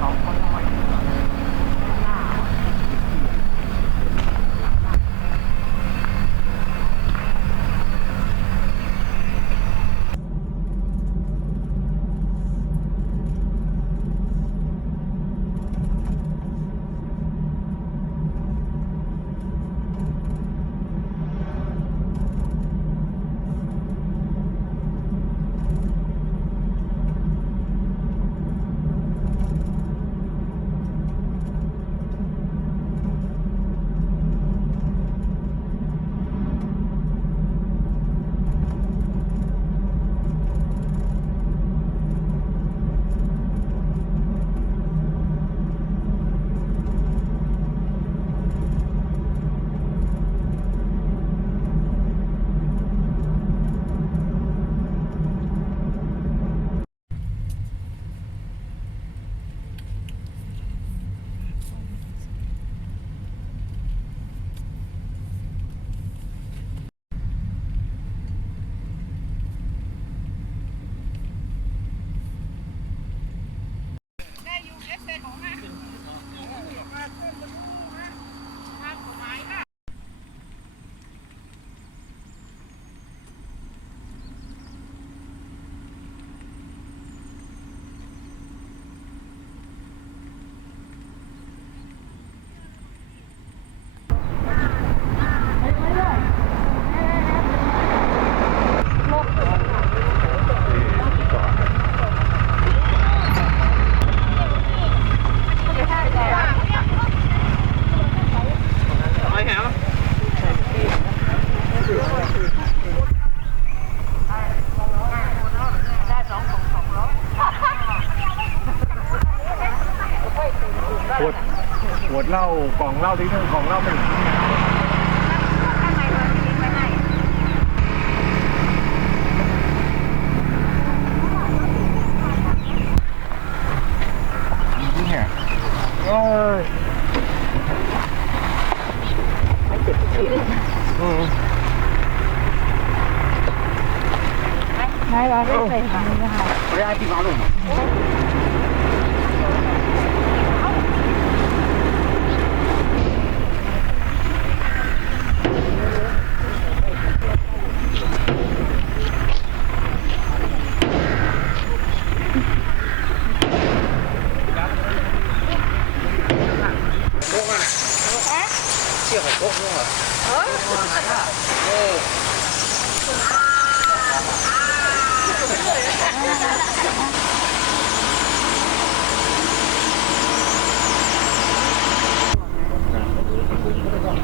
ขว ดขวดเหล้ากล่องเหล้าที่นึงกล่องเหล้าไม่ถึงเนี่ยโอ้ยอืมไม่เราได้ใส่ถังนะคะ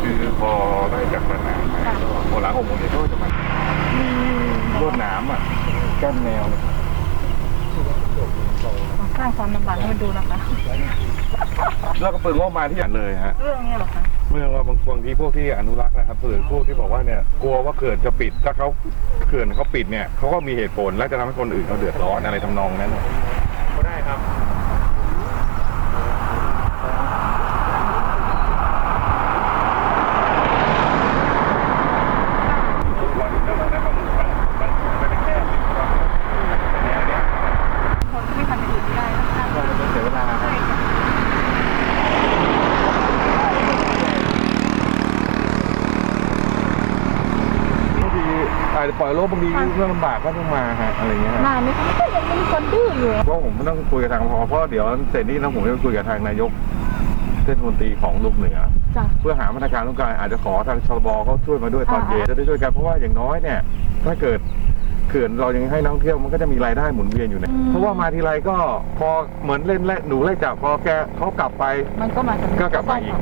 คือพอได้จากสนามมาพอหลังหก โมงเย็นก็จะมามีรวดหนามอะกั้นแนวสร้างความลำบากให้มันดูนะคะแล้วก็เปิดงบมาที่อย่างเลยฮะเรื่องนี้เหรอคะเมื่อว่าบางบางทีพวกที่อนุรักษ์นะครับหรือพวกที่บอกว่าเนี่ยกลัวว่าเขื่อนจะปิด ถ้าเขาเขื่อนเขาปิดเนี่ยเขาก็มีเหตุผลและจะทำให้คนอื่นเขาเดือดร้อนอะไรทำนองนั้นก็ได้ครับ คนไม่ทำอย่างอื่นไม่ได้นะคะ เสียเวลาครับบางทีอาจจะ ปล่อยโลกบางทีเรื่องลำบากก็ต้องมาฮะอะไรเงี้ยฮะนานไหมคะก็ยังมีคนดื้ออยู่เพราะผมต้องคุยกับทางพอเพราะเดี๋ยวเสร็จนี้นะผมจะไปคุยกับทางนายกเทศมนตรีของลูกเหนือ จ้ะ เพื่อหามาตรการร่วมกันอาจจะขอทางชลบเขาช่วยมาด้วยตอนเย็นอ่าจะได้ช่วยกันเพราะว่าอย่างน้อยเนี่ย ถ้าเกิด เขื่อนเรายังให้นักท่องเที่ยวมันก็จะมีรายได้หมุนเวียนอยู่เนี่ยเพราะว่ามาทีไรก็พอเหมือนเล่นและหนูไล่จับพอแกเขากลับไป มันก็มาจากก็กลับมาอีก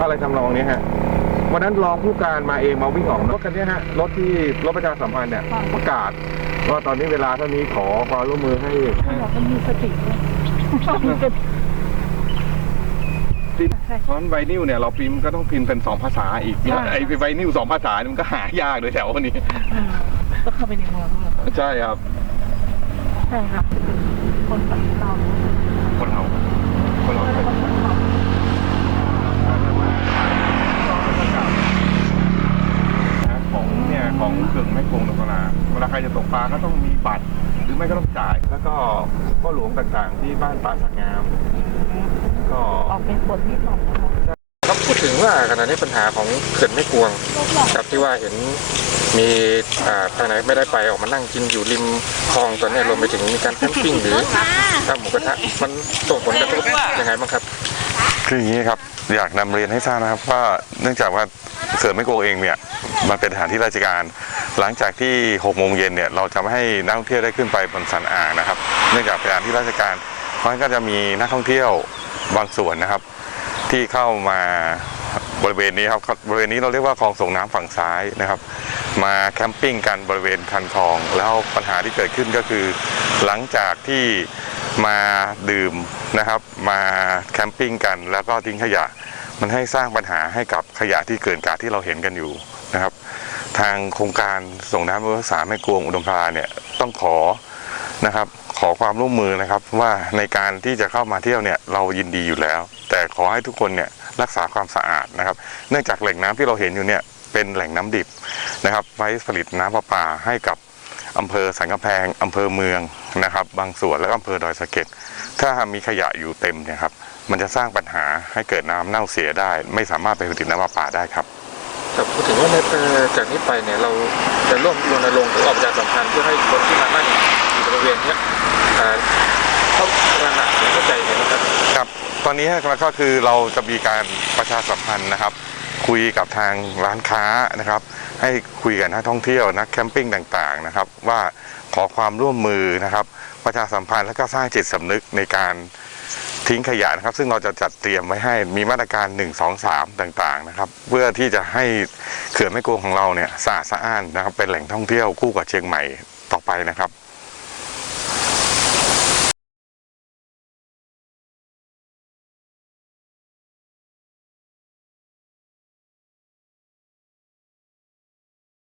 อะไรทำนองนี้ฮะวันนั้นรองผู้การมาเองมาวิ่งออกรถคันนี้ฮะรถที่รถประชาสัมพันธ์เนี่ยประกาศว่าตอนนี้เวลาเท่านี้ขอความร่วมมือให้มันบอกมันมีสติด้วยมีสติพิมพ์เพราะฉะนั้นไวนิวเนี่ยเราพิมพ์ก็ต้องพิมพ์เป็นสองภาษาอีกใช่ไอ้ไวนิวสองภาษาเนี่ยมันก็หายากเลยแถวนี้อืมก็เข้าไปในเมืองด้วย ใช่ครับ ใช่ค่ะคนฝั่งเราคนเราคนเราคนฝั่งเราของเนี่ยของเขื่องแม่กงนกราเวลาใครจะตกปลาก็ต้องมีบัตรหรือไม่ก็ต้องจ่าย แล้วก็พ่อหลวงต่างๆ ที่บ้านป่าสักงาม ก็ออกเป็นบทนิดหน่อยนะคะ ครับพูดถึงว่าขณะนี้ปัญหาของเขื่อนแม่กวงครับที่ว่าเห็นมีอ่าภายในไม่ได้ไปออกมานั่งกินอยู่ริมคลองตอนนี้รวมไปถึงมีการแคมปิ้งหรือทำหมูกระทะมันส่งผลกระทบยังไงบ้างครับคืออย่างนี้ครับอยากนำเรียนให้ทราบนะครับว่าเนื่องจากว่าเขื่อนแม่โกงเองเนี่ยมันเป็นสถานที่ราชการ หลังจากที่6โมงเย็นเนี่ยเราจะไม่ให้นักท่องเที่ยวได้ขึ้นไปบนสันอ่างนะครับ เนื่องจากเป็นสถานที่ราชการเพราะฉะนั้นก็จะมีนักท่องเที่ยวบางส่วนนะครับ ที่เข้ามาบริเวณนี้ครับบริเวณนี้เราเรียกว่าคลองส่งน้ำฝั่งซ้ายนะครับ มาแคมปิ้งกันบริเวณคันคลอง แล้วปัญหาที่เกิดขึ้นก็คือ หลังจากที่มาดื่มนะครับ มาแคมปิ้งกัน แล้วก็ทิ้งขยะ มันให้สร้างปัญหาให้กับขยะที่เกินกาที่เราเห็นกันอยู่นะครับ ทางโครงการส่งน้ำรักษาแม่กวงอุดมพลาเนี่ยต้องขอนะครับ ขอความร่วมมือนะครับว่าในการที่จะเข้ามาเที่ยวเนี่ยเรายินดีอยู่แล้ว แต่ขอให้ทุกคนเนี่ยรักษาความสะอาดนะครับ เนื่องจากแหล่งน้ำที่เราเห็นอยู่เนี่ยเป็นแหล่งน้ำดิบนะครับไว้ผลิตน้ำประปาให้กับอำเภอสันกำแพงอำเภอเมืองนะครับ บางส่วนแล้วก็อำเภอดอยสะเก็ดถ้ามีขยะอยู่เต็มเนี่ยครับมันจะสร้างปัญหาให้เกิดน้ำเน่าเสียได้ ไม่สามารถไปผลิตน้ำประปาได้ครับครับพูดถึงว่าในจากนี้ไปเนี่ยเราจะร่วมรณรงค์หรือออกประชาสัมพันธ์เพื่อให้คนที่มานั่ง บริเวณเนี้ยอ่าเข้าตระหนักเข้าใจเห็นนะครับครับ ตอนนี้ก็คือเราจะมีการประชาสัมพันธ์นะครับ คุยกับทางร้านค้านะครับ ให้คุยกับนักท่องเที่ยวนักแคมปิ้งต่างๆนะครับ ว่าขอความร่วมมือนะครับ ประชาสัมพันธ์และก็สร้างจิตสำนึกในการทิ้งขยะนะครับ ซึ่งเราจะจัดเตรียมไว้ให้มีมาตรการ 1 2 3 ต่างๆนะครับ เพื่อที่จะให้เขื่อนแม่กวงของเราเนี่ยสะอาดสะอ้านนะครับ เป็นแหล่งท่องเที่ยวคู่กับเชียงใหม่ต่อไปนะครับ